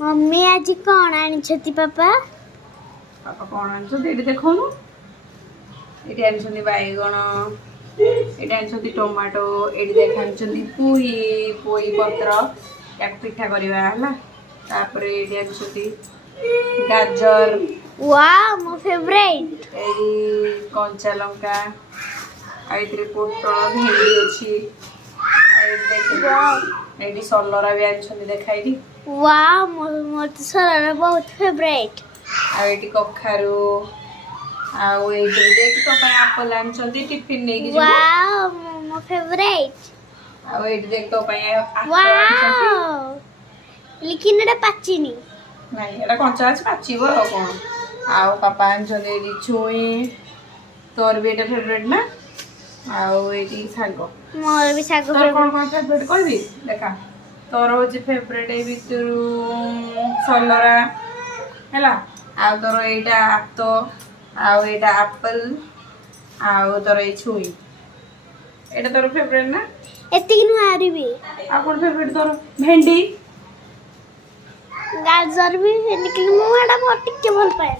mummy आज कौन आनी पापा पापा कौन आनी देखो ये आनी बैगण ये आनी टमाटो ये देखी पुई पुई पत्र या पिठा करवा ये आनी गाजर वाओ मो फेवरेट ये कंचा लंका आइतरे पोटल भेंडी अच्छी ये सलरा भी आनी देखाई वाओ मोर तो सलरा बहुत फेवरेट आइटी कखारू आउ एइटे देख तो पे एप्पल आनछंती टिफिन नै कि वाओ मो फेवरेट आउ एइटे देख तो पे वाओ लेकिन एटा पाचिनी नहीं एटा कंचा अछि पाचिबो आ कोन आउ पापा आनछंती एडी छुई तोर भी एटा फेवरेट ना आउ एडी सागो मोर भी सागो तोर कोन फेवरेट कहबी देखा तोर होची फेवरेट ए बितुरु सलरा हैला आउ तोर एटा आतो आउ एटा एप्पल आउ तोर ए छुई एटा तोर फेवरेट ना एतिक नु आरिबी आ कोन फेवरेट तोर भेंडी गाजर भी लेकिन मो एटा बहुत टिके भल पाए